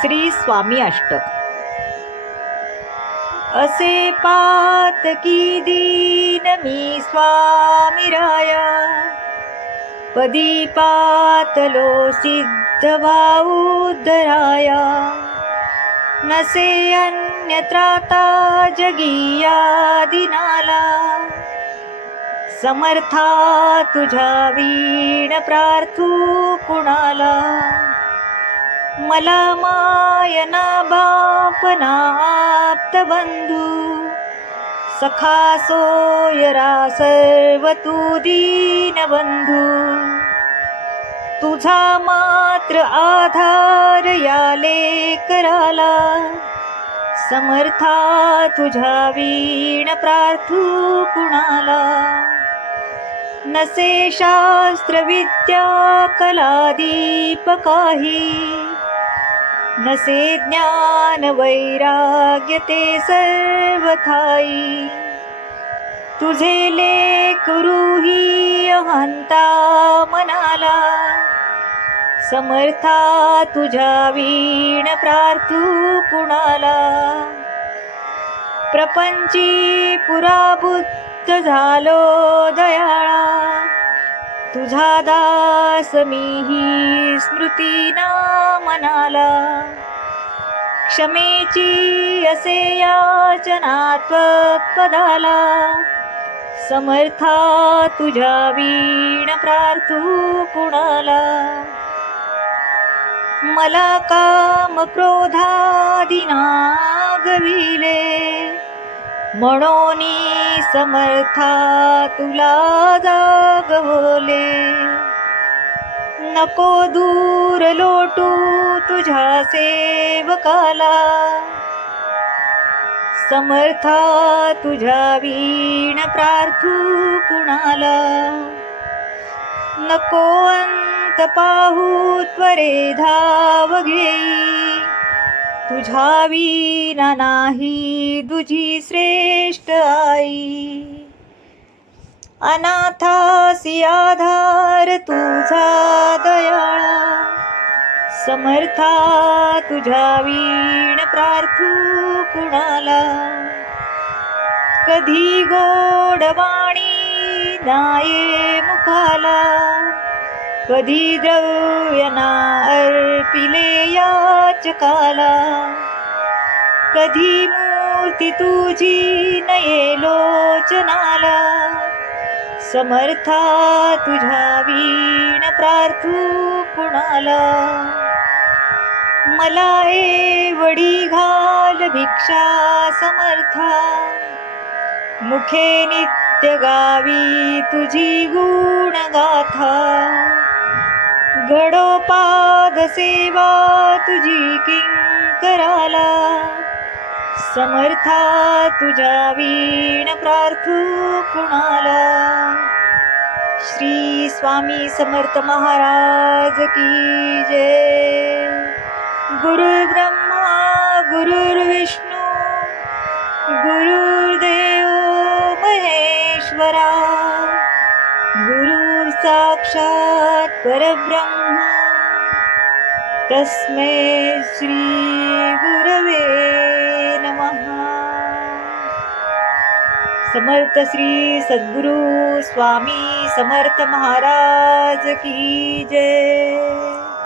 श्री स्वामी अष्टक. असे पात की दीन मी स्वामी राया पदी पातलो सिद्ध भाऊदराया. नसे अन्यत्राता जगिया दिनाला समर्था तुझा वीण प्रार्थू कुणाला? मला मायना बापना आप्त बंधू. सखा सोयरा सर्व तू दीन बंधू. तुझा मात्र आधार या लेकराला. समर्था तुझ्या वीण प्रार्थू कुणाला. नसे शास्त्र विद्या कला दीप काही. नसे ज्ञान वैराग्य ते सर्वथाई। तुझे लेकरूही अहंता मनाला। समर्था तुझ्या वीण प्रार्थू कुणाला। प्रपंची पुराभूत झालो दयाळा। तुझा दास मीही स्मृतीना मनाला. क्षमेची असे याचनात्मक पदाला. समर्था तुझ्या वीण प्रार्थू कुणाला. मला काम क्रोधादिना गविले म्हणून समर्था तुला जागवले नको दूर लोटू तुझ्या सेवकाला. समर्था तुझ्या वीण प्रार्थू कुणाला. नको अंत पाहू त्वरे धाव घेई. तुझ्या विना नाही तुझी श्रेष्ठ आई. अनाथासी आधार तुझा दयाळा. समर्था तुझ्या वीण प्रार्थू कुणाला? कधी गोडवाणी नाये मुखाला? कधी द्रव्यना अर्पिले याचकाला कधी मूर्ती तुझी नये लोचनाला समर्था तुझ्या वीण प्रार्थू कुणाला. मला एवढी घाल भिक्षा समर्था. मुखे नित्य गावी तुझी गुणगाथा. घडोपाद सेवा तुझी किंकराला समर्था तुझ्या वीण प्रार्थू कुणाला. श्री स्वामी समर्थ महाराज की जय. गुरु ब्रह्मा गुरुर्विष्णू गुरुर्देव महेश्वरा. साक्षात परब्रह्म। तस्मै श्री गुरवे नमः। समर्थ श्री सद्गुरु स्वामी समर्थ महाराज की जय।